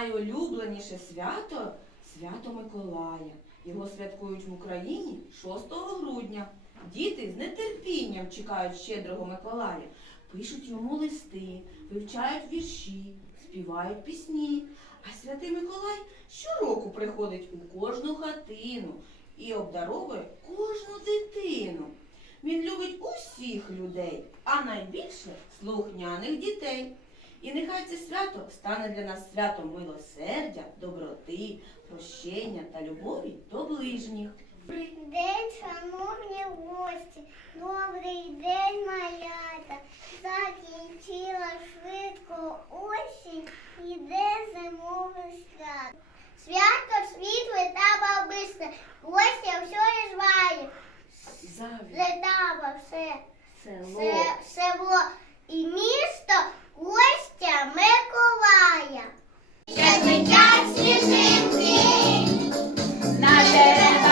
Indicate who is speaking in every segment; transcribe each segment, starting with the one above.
Speaker 1: найулюбленіше свято свято Миколая. Його святкують в Україні 6 грудня. Діти з нетерпінням чекають щедрого Миколая, пишуть йому листи, вивчають вірші, співають пісні. А святий Миколай щороку приходить у кожну хатину і обдаровує кожну дитину. Він любить усіх людей, а найбільше слухняних дітей. І нехай це свято стане для нас святом милосердя, доброти, прощення та любові до ближніх.
Speaker 2: Добрий день, шановні гості, добрий день, малята. Закінчила швидко осінь, іде зимове свято. Свято світле та бабисне, гостя все зває.
Speaker 1: Завжди
Speaker 2: Летава все,
Speaker 1: село.
Speaker 2: все, село і місто гостя Миколая. Ще летять сніжинки, на дерева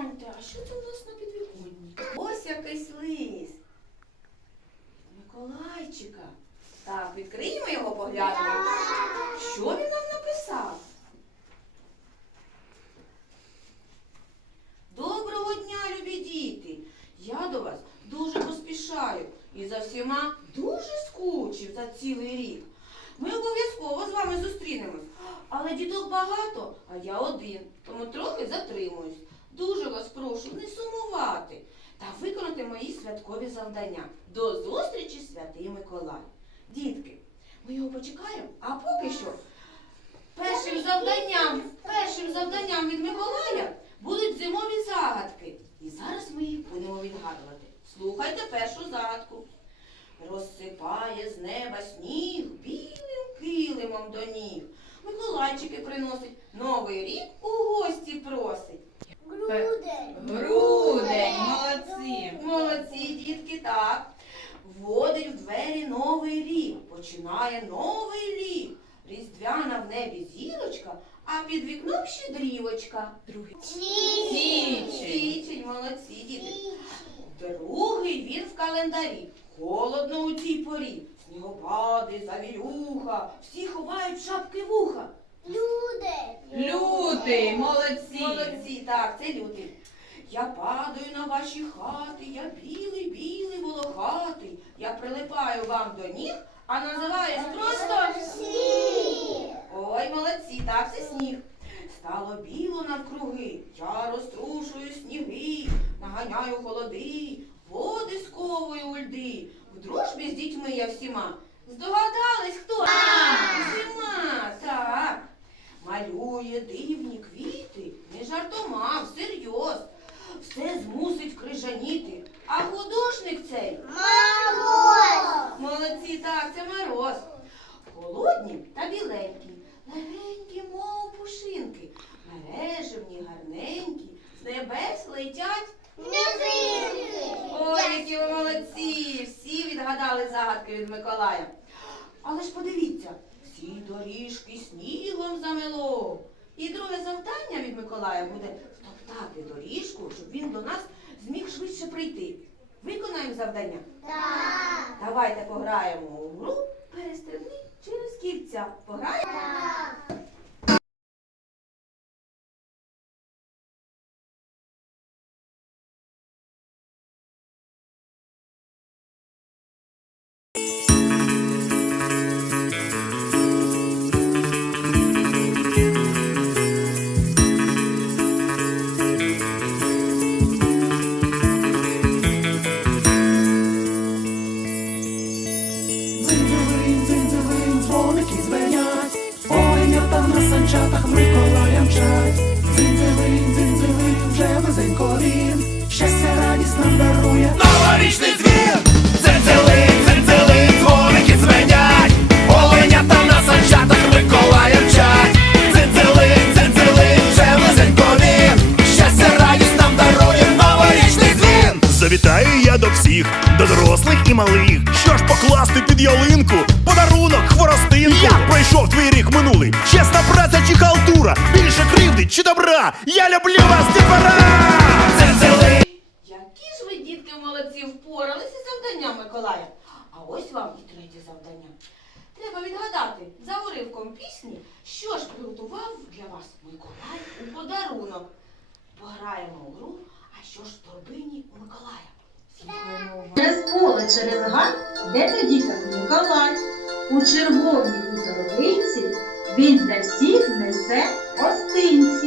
Speaker 1: погляньте, а що це у нас на підвіконні? Ось якийсь лист. Миколайчика. Так, відкриємо його, поглянемо. Що він нам написав? Доброго дня, любі діти! Я до вас дуже поспішаю і за всіма дуже скучив за цілий рік. Ми обов'язково з вами зустрінемось. Але діток багато, а я один, тому трохи затримуюсь. Дуже вас прошу не сумувати та виконати мої святкові завдання. До зустрічі, святий Миколай. Дітки, ми його почекаємо, а поки що першим завданням, першим завданням від Миколая будуть зимові загадки. І зараз ми їх будемо відгадувати. Слухайте першу загадку. Розсипає з неба сніг білим килимом до ніг. Миколайчики приносить новий рік у гості просить.
Speaker 2: Грудень.
Speaker 1: Грудень, молодці. Молодці, дітки, так. Вводить в двері новий рік, починає новий рік. Різдвяна в небі зірочка, а під вікном щедрівочка. Другий.
Speaker 2: Січень.
Speaker 1: Січень, молодці, діти. Другий він в календарі. Холодно у цій порі. Снігопади, завірюха, всі ховають шапки вуха.
Speaker 2: Люди.
Speaker 3: Лютий, молодці.
Speaker 1: Молодці, так, це лютий. Я падаю на ваші хати, я білий, білий, волохатий. Я прилипаю вам до ніг, а називаюсь просто. Сніг. Ой, молодці, так це сніг. Стало біло навкруги, я розтрушую сніги, наганяю холоди, води сковую у льди. В дружбі з дітьми я всіма. Здогадались, хто? Зима, так. Малює дивні квіти, не жартома, всерйоз. Все змусить крижаніти. А художник цей Молодці, так, це мороз. Холодні та біленькі, легенькі, мов пушинки, мережевні, гарненькі, з небес летять. Ой, які ви молодці! Всі відгадали загадки від Миколая. Але ж подивіться, всі доріжки снігом замело. І друге завдання від Миколая буде втоптати доріжку, щоб він до нас зміг швидше прийти. Виконаємо завдання. Давайте пограємо у гру перестрибни через кільця. Пограємо?
Speaker 3: Дзинь-дзилинь,
Speaker 4: Всіх, до дорослих і малих. Що ж покласти під ялинку? Подарунок, хворостинку. Як пройшов твій рік минулий? Чесна праця чи халтура? Більше кривди чи добра? Я люблю вас, дітвора!
Speaker 1: Які ж ви, дітки, молодці, впоралися з завданням Миколая? А ось вам і третє завдання. Треба відгадати за уривком пісні, що ж приготував для вас Миколай у подарунок. Пограємо у гру, а що ж в торбині у Миколая?
Speaker 5: Через поле, через гай, де тоді так Миколай. У червоній кутовинці він для всіх несе гостинці.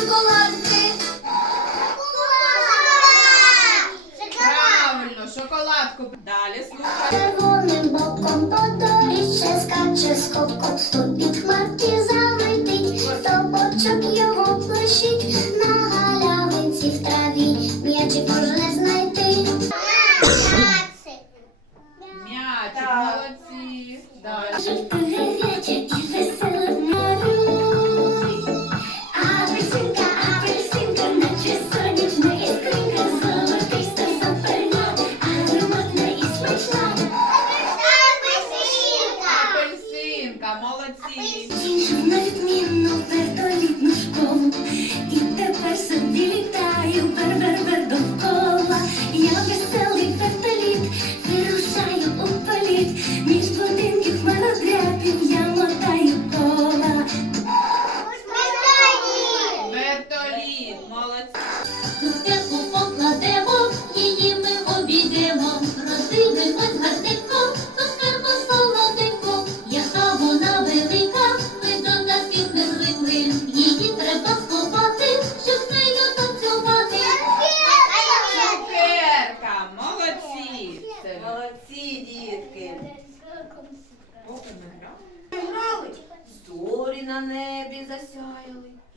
Speaker 2: Шоколадки.
Speaker 6: Правильно, шоколадку. Далі слухай.
Speaker 2: Червоним боком по доріжче скаче скоком, хто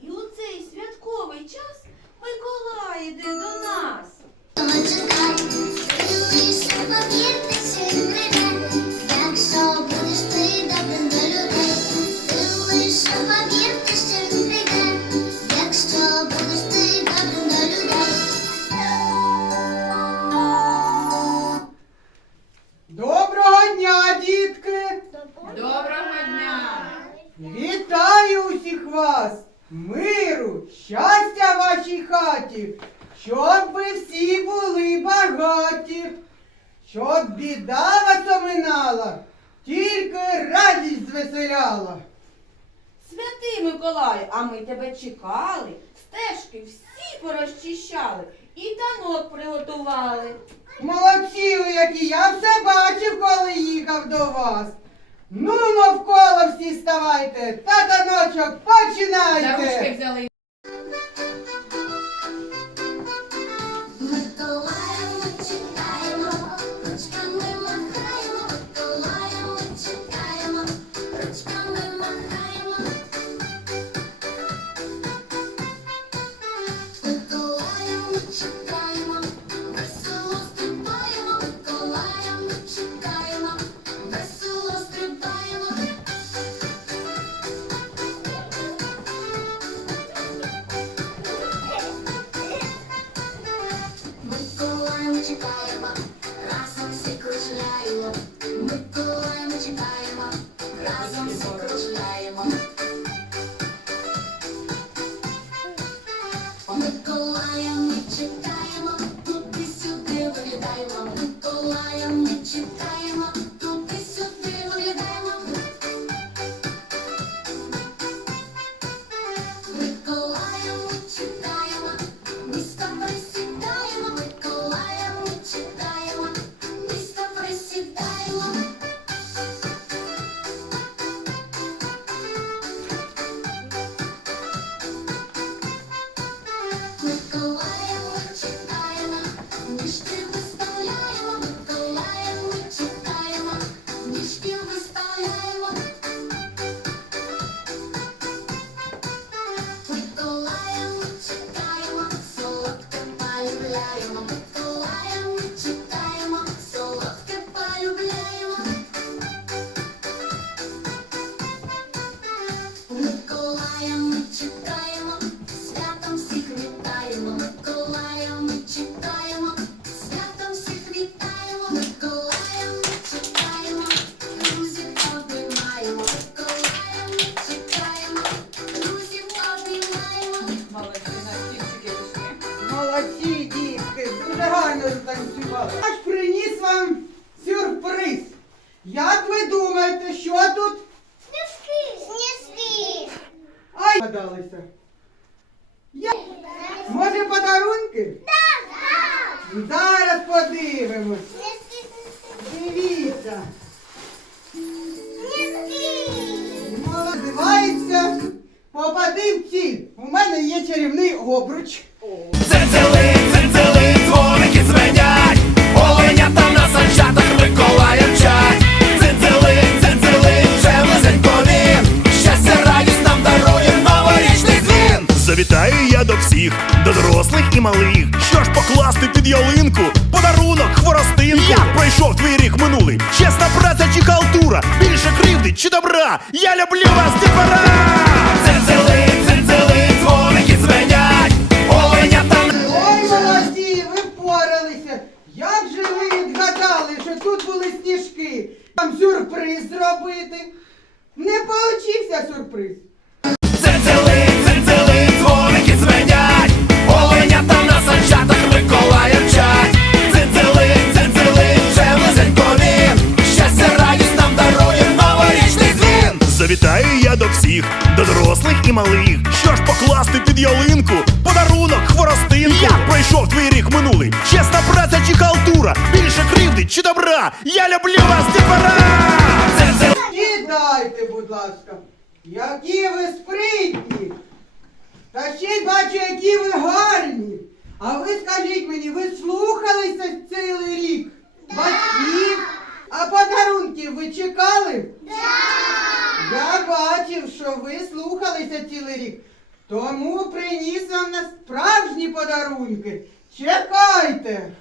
Speaker 2: І у цей святковий час Миколай іде до нас. щастя вашій хаті, щоб ви всі були
Speaker 7: багаті, щоб біда вас оминала, тільки радість звеселяла.
Speaker 1: Святий Миколай, а ми тебе чекали, стежки всі порозчищали і танок приготували.
Speaker 7: Молодці ви, які я все бачив, коли їхав до вас. Ну, навколо всі ставайте, та таночок починайте.
Speaker 6: Молодці,
Speaker 7: дітки, дуже гарно станцювали. Аж приніс вам сюрприз. Як ви думаєте, що тут?
Speaker 2: Сніжки!
Speaker 7: Ай, гадалися. Я... Може подарунки? Зараз подивимось. Дивіться. Називається Попади в. У мене є чарівний обруч.
Speaker 4: Дзензели,
Speaker 7: тут були сніжки? Там сюрприз зробити. Не получився сюрприз.
Speaker 4: Дзензели, дзензели, дзвоники дзвенять, оленята на санчатах Миколая мчать. Дзензели, дзензели, вже близенько він, щастя, радість нам дарує новорічний дзвін. Завітаю я до всіх, до дорослих і малих. Що ж покласти під ялинку? Подарунок, хворостинку. Я пройшов твій рік минулий.
Speaker 7: Які ви спритні. Та ще й бачу, які ви гарні. А ви скажіть мені, ви слухалися цілий рік? Батьків? А подарунків ви чекали? Я бачив, що ви слухалися цілий рік. Тому приніс вам на справжні подарунки. Чекайте!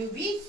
Speaker 6: Любіть